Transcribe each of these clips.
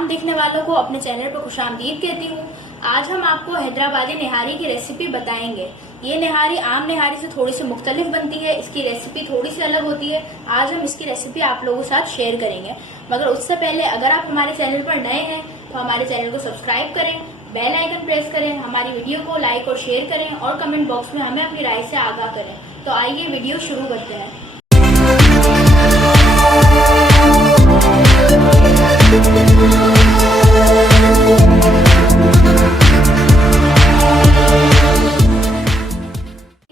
तमाम देखने वालों को अपने चैनल पर खुशामदीद कहती हूँ। आज हम आपको हैदराबादी निहारी की रेसिपी बताएंगे। ये निहारी आम निहारी से थोड़ी सी मुख्तलिफ बनती है, इसकी रेसिपी थोड़ी सी अलग होती है। आज हम इसकी रेसिपी आप लोगों के साथ शेयर करेंगे, मगर उससे पहले अगर आप हमारे चैनल पर नए हैं तो हमारे चैनल को सब्सक्राइब करें, बेल आइकन प्रेस करें, हमारी वीडियो को लाइक और शेयर करें और कमेंट बॉक्स में हमें अपनी राय से आगाह करें। तो आइए वीडियो शुरू करते हैं।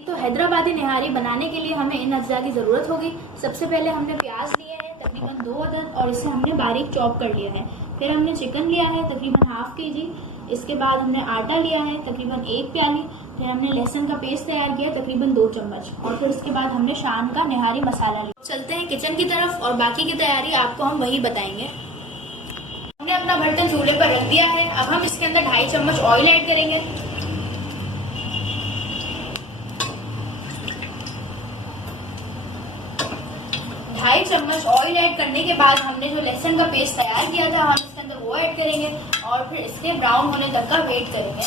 तो हैदराबादी निहारी बनाने के लिए हमें इन अज्जा की जरूरत होगी। सबसे पहले हमने प्याज लिए हैं तकरीबन 2 अदद और इसे हमने बारीक चॉप कर लिया है। फिर हमने चिकन लिया है तकरीबन हाफ kg। इसके बाद हमने आटा लिया है तकरीबन 1 प्याली। फिर हमने लहसुन का पेस्ट तैयार किया तकरीबन 2 चम्मच और फिर इसके बाद हमने शाम का निहारी मसाला लिया। चलते हैं किचन की तरफ और बाकी की तैयारी आपको हम वही बताएंगे। हमने अपना बर्तन चूल्हे पर रख दिया है। अब हम इसके अंदर 2.5 चम्मच ऑयल ऐड करेंगे। ढाई चम्मच ऑयल ऐड करने के बाद हमने जो लहसुन का पेस्ट तैयार किया था हम इसके अंदर वो ऐड करेंगे और फिर इसके ब्राउन होने तक का वेट करेंगे।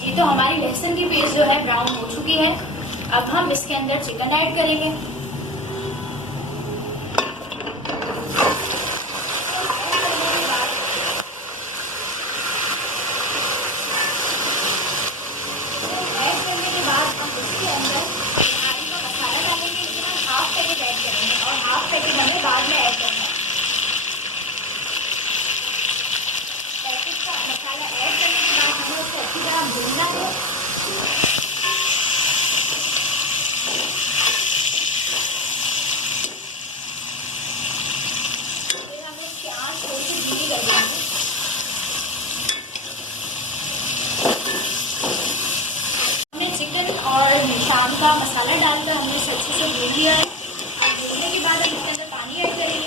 जी तो हमारी लहसुन की पेस्ट जो है ब्राउन हो चुकी है। अब हम इसके अंदर चिकन ऐड करेंगे। बाद में ऐड करना पैकेट का मसाला ऐड करने के बाद हमें उसको अच्छी तरह भूनना है। फिर हमें इसकी आंच थोड़ी सी धीमी कर देंगे। हमने चिकन और शाम का मसाला डालकर हमने इसे अच्छे से भून लिया है। भूनने के बाद हम इसके अंदर पानी ऐड करेंगे।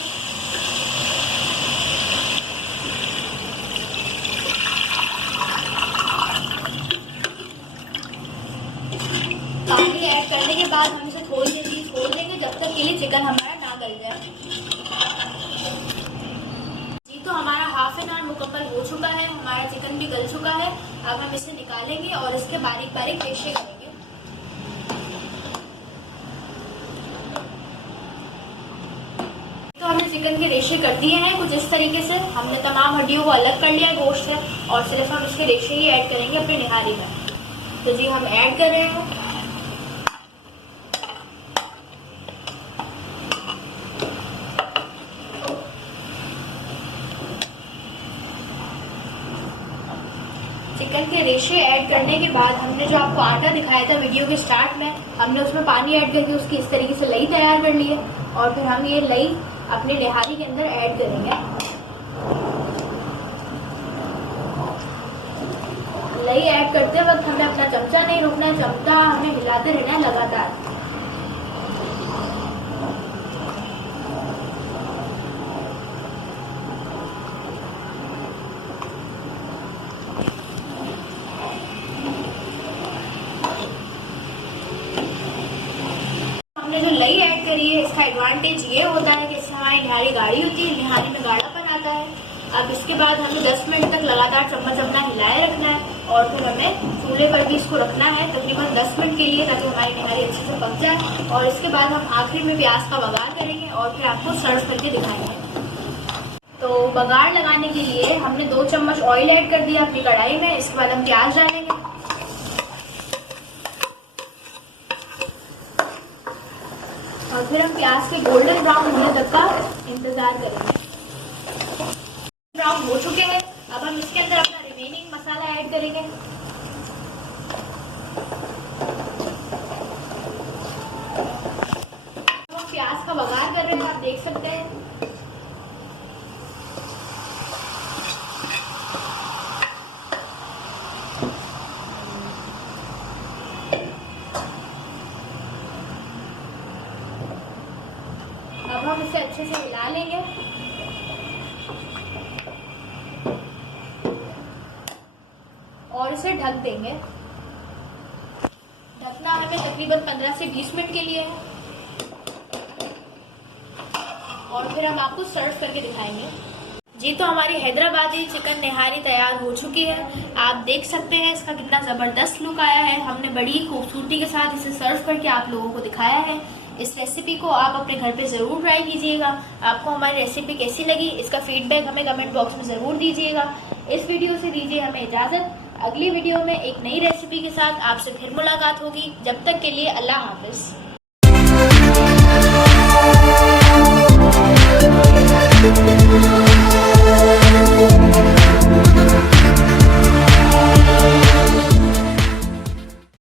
पानी ऐड करने के बाद हम इसे थोड़ी देर के लिए छोड़ देंगे जब तक के लिए चिकन हमारा ना गल जाए। जी तो हमारा हाफ एन आवर मुकम्मल हो चुका है, हमारा चिकन भी गल चुका है। अब हम इसे निकालेंगे और इसके बारीक बारीक रेशे करेंगे। तो हमने चिकन के रेशे कर दिए हैं कुछ इस तरीके से। हमने तमाम हड्डियों को अलग कर लिया है गोश्त से और सिर्फ हम इसके रेशे ही ऐड करेंगे अपनी निहारी में। तो जी हम ऐड कर रहे हैं। चिकन के रेशे ऐड करने के बाद हमने जो आपको आटा दिखाया था वीडियो के स्टार्ट में, हमने उसमें पानी ऐड करके उसकी इस तरीके से लई तैयार कर ली है और फिर हम ये लई अपने निहारी के अंदर ऐड करेंगे। लई ऐड करते वक्त हमें अपना चमचा नहीं रोकना है, चमचा हमें हिलाते रहना है लगातार। हमने जो लई ऐड करी है इसका एडवांटेज ये होता है कि इससे हमारी निहारी गाढ़ी होती है, निहारी में गाढ़ापन आता है। अब इसके बाद हमें 10 मिनट तक लगातार चम्मच अपना हिलाए रखना है और फिर हमें चूल्हे पर भी इसको रखना है तकरीबन 10 मिनट के लिए ताकि हमारी निहारी अच्छे से पक जाए। और इसके बाद हम आखिर में प्याज का बघार करेंगे और फिर आपको सर्व करके दिखाएंगे। तो बघार लगाने के लिए हमने 2 चम्मच ऑयल ऐड कर दिया अपनी कढ़ाई में। इसके बाद हम प्याज डालेंगे और फिर हम प्याज के गोल्डन ब्राउन होने तक का इंतजार करेंगे। ब्राउन हो चुके हैं। अब हम इसके अंदर अपना रिमेनिंग मसाला ऐड करेंगे। हम प्याज का बघार कर रहे हैं, आप देख सकते हैं। अब हम इसे अच्छे से मिला लेंगे और इसे ढक देंगे। ढकना हमें तकरीबन 15 से 20 मिनट के लिए है और फिर हम आपको सर्व करके दिखाएंगे। जी तो हमारी हैदराबादी चिकन निहारी तैयार हो चुकी है। आप देख सकते हैं इसका कितना ज़बरदस्त लुक आया है। हमने बड़ी खूबसूरती के साथ इसे सर्व करके आप लोगों को दिखाया है। इस रेसिपी को आप अपने घर पे ज़रूर ट्राई कीजिएगा। आपको हमारी रेसिपी कैसी लगी इसका फीडबैक हमें कमेंट बॉक्स में ज़रूर दीजिएगा। इस वीडियो से दीजिए हमें इजाज़त। अगली वीडियो में एक नई रेसिपी के साथ आपसे फिर मुलाकात होगी। जब तक के लिए अल्लाह हाफिज़।